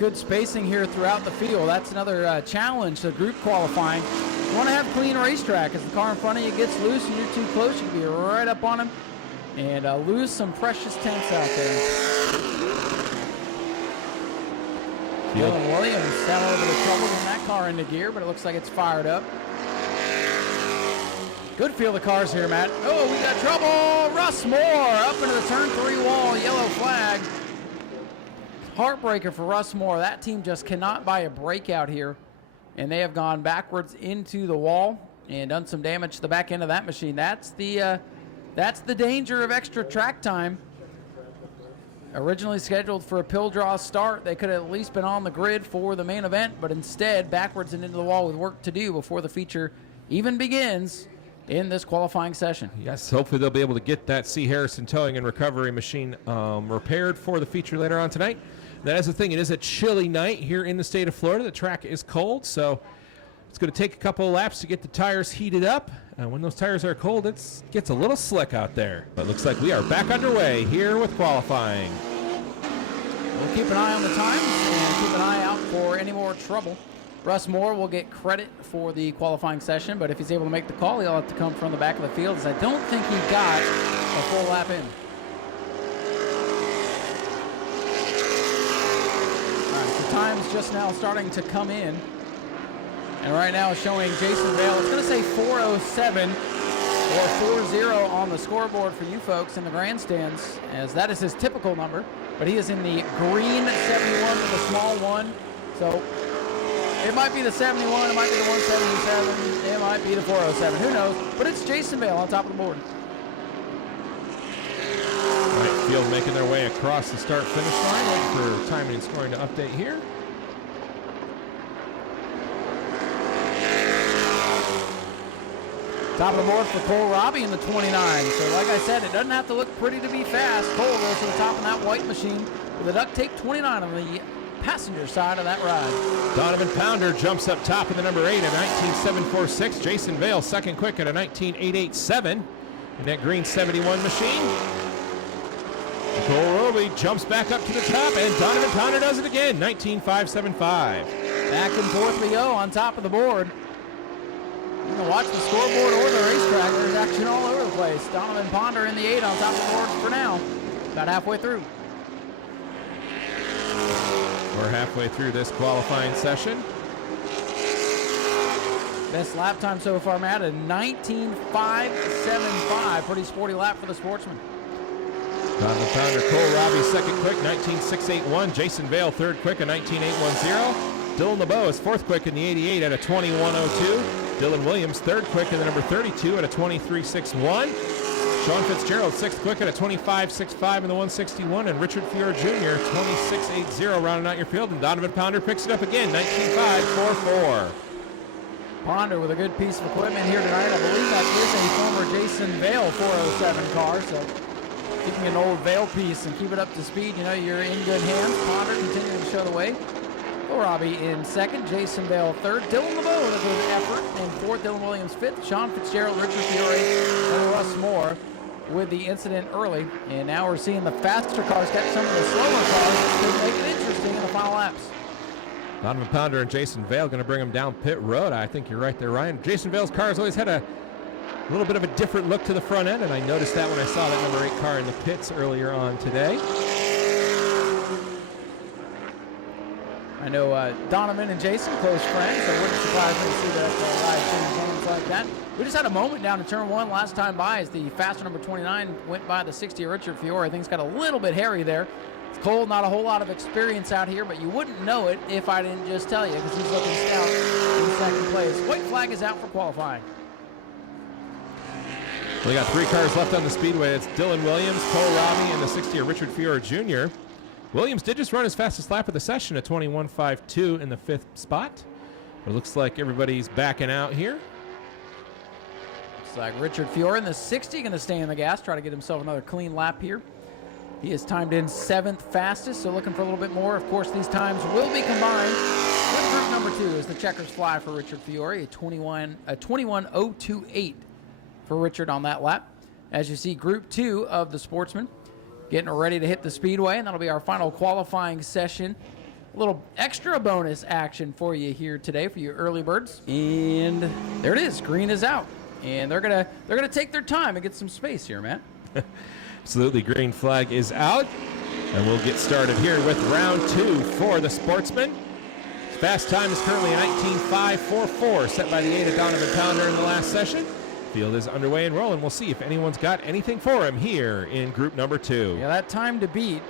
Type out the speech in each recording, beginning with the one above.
Good spacing here throughout the field. That's another challenge to group qualifying. You want to have clean racetrack. As the car in front of you gets loose and you're too close, you can be right up on him and lose some precious tenths out there. Dylan Williams had a little bit of trouble getting that car into gear, but it looks like it's fired up. Good field of cars here, Matt. Oh, we got trouble. Russ Moore up into the turn 3 wall. Yellow flag. Heartbreaker for Russ Moore. That team just cannot buy a breakout here. And they have gone backwards into the wall and done some damage to the back end of that machine. That's the danger of extra track time. Originally scheduled for a pill draw start, they could have at least been on the grid for the main event, but instead backwards and into the wall with work to do before the feature even begins in this qualifying session. Yes, hopefully they'll be able to get that C. Harrison towing and recovery machine repaired for the feature later on tonight. That is the thing. It is a chilly night here in the state of Florida. The track is cold, so it's going to take a couple of laps to get the tires heated up. When those tires are cold, it gets a little slick out there. But it looks like we are back underway here with qualifying. We'll keep an eye on the times and keep an eye out for any more trouble. Russ Moore will get credit for the qualifying session, but if he's able to make the call, he'll have to come from the back of the field, as I don't think he got a full lap in. All right, so time's just now starting to come in. And right now it's showing Jason Vale. It's going to say 4:07 or 40 on the scoreboard for you folks in the grandstands, as that is his typical number. But he is in the green 71 with a small 1. So it might be the 71, it might be the 177, it might be the 4:07. Who knows? But it's Jason Vale on top of the board. Right field making their way across the start-finish line. Waiting for timing and scoring to update here. Top of the board for Cole Robbie in the 29. So like I said, it doesn't have to look pretty to be fast. Cole goes to the top of that white machine with a duct tape 29 on the passenger side of that ride. Donovan Pounder jumps up top of the number 8 at 19.746. Jason Vale second quick at a 19.887 in that green 71 machine. Cole Roby jumps back up to the top, and Donovan Pounder does it again, 19.575. Back and forth we go on top of the board. You can watch the scoreboard or the racetrack. There's action all over the place. Donovan Pounder in the 8 on top of the board for now. About halfway through. We're halfway through this qualifying session. Best lap time so far, Matt, at 19.575. Pretty sporty lap for the Sportsman. Donovan Pounder, Cole Robbie second quick, 19.681. Jason Vale third quick, a 19.810. Dylan LeBeau is fourth quick in the 88 at a 21.02. Dylan Williams third quick in the number 32 at a 23.61. Sean Fitzgerald sixth quick at a 25.65 in the 161. And Richard Fiore Jr. 26.80 rounding out your field. And Donovan Pounder picks it up again, 19.544. Pounder with a good piece of equipment here tonight. I believe that is a former Jason Vale 407 car. So keeping an old Vale piece and keep it up to speed, you know you're in good hands. Pounder continuing to show the way. Robbie in second, Jason Vale third, Dylan LeBeau with a good effort, and fourth, Dylan Williams fifth, Sean Fitzgerald, Richard Fiore, and Russ Moore with the incident early. And now we're seeing the faster cars catch some of the slower cars to make it interesting in the final laps. Donovan Pounder and Jason Vale going to bring him down pit road. I think you're right there, Ryan. Jason Vale's car has always had a little bit of a different look to the front end, and I noticed that when I saw that number 8 car in the pits earlier on today. I know Donovan and Jason, close friends, so it wouldn't surprise me to see that ride change hands like that. We just had a moment down in turn 1 last time by as the faster number 29 went by the 60 of Richard Fiore. Things got a little bit hairy there. It's cold, not a whole lot of experience out here, but you wouldn't know it if I didn't just tell you, because he's looking stout in second place. White flag is out for qualifying. We got 3 cars left on the speedway. It's Dylan Williams, Cole Robbie, and the 60 of Richard Fiore Jr. Williams did just run his fastest lap of the session at 21.52 in the 5th spot. It looks like everybody's backing out here. Looks like Richard Fiore in the 60 going to stay in the gas, try to get himself another clean lap here. He is timed in 7th fastest, so looking for a little bit more. Of course, these times will be combined with group number 2 as the checkers fly for Richard Fiore, a 21.028 for Richard on that lap. As you see, group 2 of the Sportsman getting ready to hit the speedway, and that'll be our final qualifying session little extra bonus action for you here today for you early birds. And there it is. Green is out. And they're gonna take their time and get some space here, Matt. Absolutely, green flag is out. And we'll get started here with round 2 for the Sportsman. His fast time is currently 19.544, set by the 8 of Donovan Pounder in the last session. Field is underway and rolling. We'll see if anyone's got anything for him here in group number 2. Yeah, that time to beat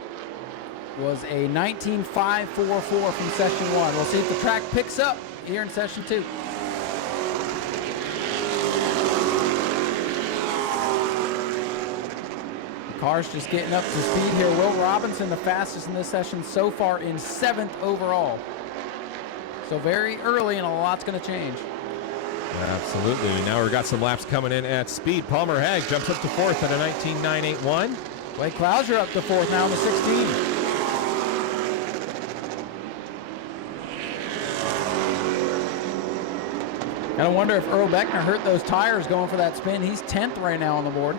was a 19.544 from session 1. We'll see if the track picks up here in session 2. Car's just getting up to speed here. Will Robinson, the fastest in this session so far, in 7th overall. So very early, and a lot's going to change. Absolutely. Now we've got some laps coming in at speed. Palmer Hag jumps up to 4th at a 19.981. Blake Klauser up to 4th now in the 16. Gotta wonder if Earl Beckner hurt those tires going for that spin. He's 10th right now on the board.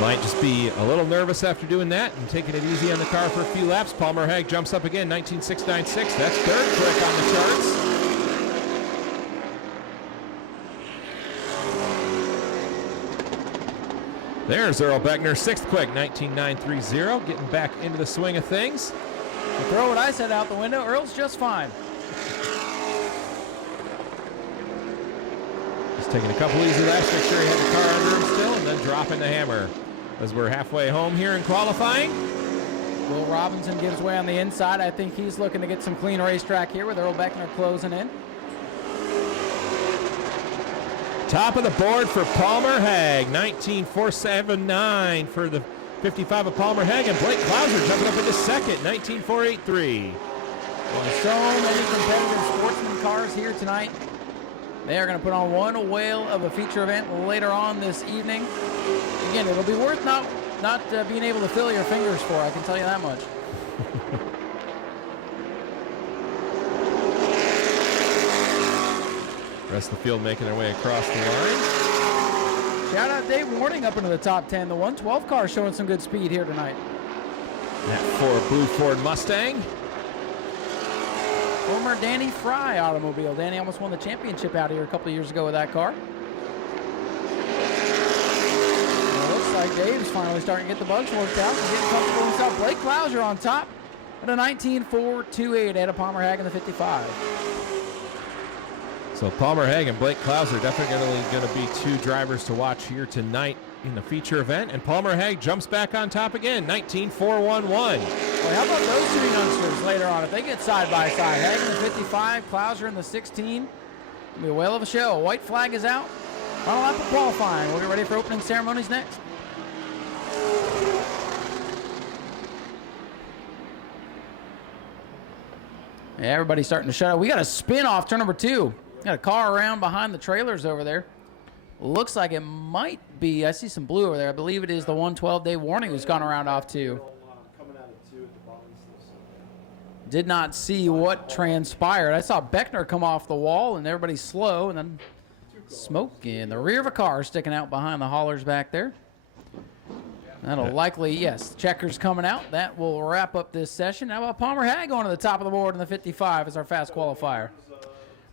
Might just be a little nervous after doing that and taking it easy on the car for a few laps. Palmer Hag jumps up again, 19.696. That's 3rd quick on the charts. There's Earl Beckner, 6th quick, 19.930, getting back into the swing of things. To throw what I said out the window, Earl's just fine. Just taking a couple easy laps, make sure he had the car under him still, and then dropping the hammer. As we're halfway home here in qualifying. Will Robinson gives way on the inside. I think he's looking to get some clean racetrack here with Earl Beckner closing in. Top of the board for Palmer Hag, 19.479 for the 55 of Palmer Hag, and Blake Klauser jumping up into 2nd, 19.483. Well, so many competitive Sportsman cars here tonight. They are going to put on one whale of a feature event later on this evening. Again, it'll be worth not being able to fill your fingers for, I can tell you that much. Rest of the field making their way across the line. Shout out Dave Warning up into the top 10. The 112 car showing some good speed here tonight. That blue Ford Mustang. Former Danny Fry automobile. Danny almost won the championship out here a couple of years ago with that car. Like Dave's finally starting to get the bugs worked out and getting comfortable himself. Blake Klauser on top at a 19.428 at a Palmer Hag in the 55. So Palmer Hag and Blake Klauser definitely going to be 2 drivers to watch here tonight in the feature event. And Palmer Hag jumps back on top again, 19.411. Well, how about those 2 youngsters later on? If they get side by side, Hag in the 55, Klauser in the 16, it'll be a whale of a show. White flag is out. Final lap of qualifying. We'll get ready for opening ceremonies next. Yeah, everybody's starting to shut up. We got a spin off turn number 2. Got a car around behind the trailers over there. Looks like it might be, I see some blue over there. I believe it is the 112 Day Warning who's gone around off 2. Did not see what transpired. I saw Beckner come off the wall and everybody's slow, and then smoke in the rear of a car sticking out behind the haulers back there. That'll likely, yes, checkers coming out. That will wrap up this session. How about Palmer Hag going to the top of the board in the 55 as our fast qualifier?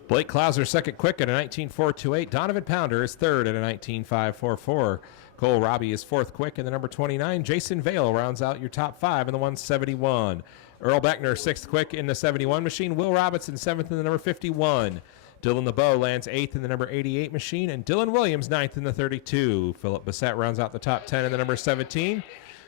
Blake Klauser 2nd quick at a 19.428. Donovan Pounder is 3rd at a 19.544. Cole Robbie is 4th quick in the number 29. Jason Vale rounds out your top 5 in the 171. Earl Beckner 6th quick in the 71 machine. Will Robinson 7th in the number 51. Dylan LeBeau lands 8th in the number 88 machine, and Dylan Williams 9th in the 32. Philip Bissett rounds out the top 10 in the number 17.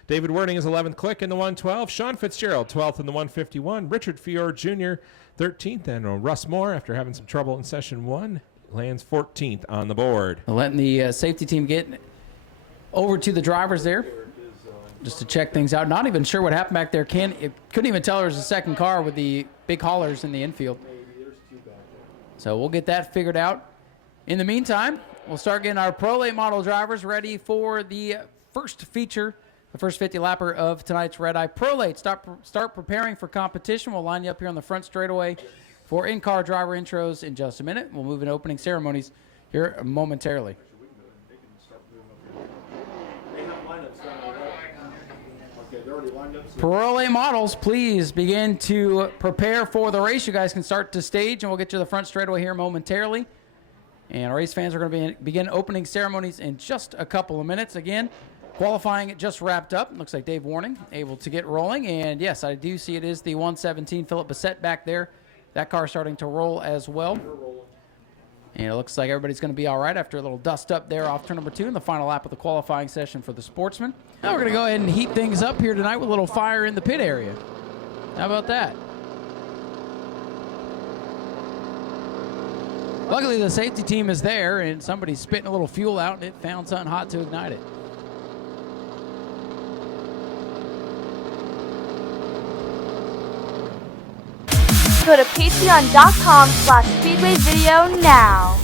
David Wording is 11th quick in the 112. Sean Fitzgerald 12th in the 151. Richard Fior Jr. 13th, and Russ Moore, after having some trouble in session 1, lands 14th on the board. Letting the safety team get over to the drivers there just to check things out. Not even sure what happened back there. Couldn't even tell there was a second car with the big haulers in the infield. So we'll get that figured out. In the meantime, we'll start getting our Pro Late model drivers ready for the first feature, the first 50-lapper of tonight's Red Eye. Pro Late, start preparing for competition. We'll line you up here on the front straightaway for in-car driver intros in just a minute. We'll move into opening ceremonies here momentarily. Okay, they're already lined Pirelli models, please begin to prepare for the race. You guys can start to stage, and we'll get to the front straightaway here momentarily. And our race fans are going to begin opening ceremonies in just a couple of minutes. Again, qualifying just wrapped up. Looks like Dave Warning able to get rolling. And yes, I do see it is the 117 Philip Bassett back there. That car starting to roll as well. And it looks like everybody's going to be all right after a little dust up there off turn number 2 in the final lap of the qualifying session for the Sportsman. Now we're going to go ahead and heat things up here tonight with a little fire in the pit area. How about that? Luckily, the safety team is there, and somebody's spitting a little fuel out, and it found something hot to ignite it. Go to patreon.com/speedwayvideo now.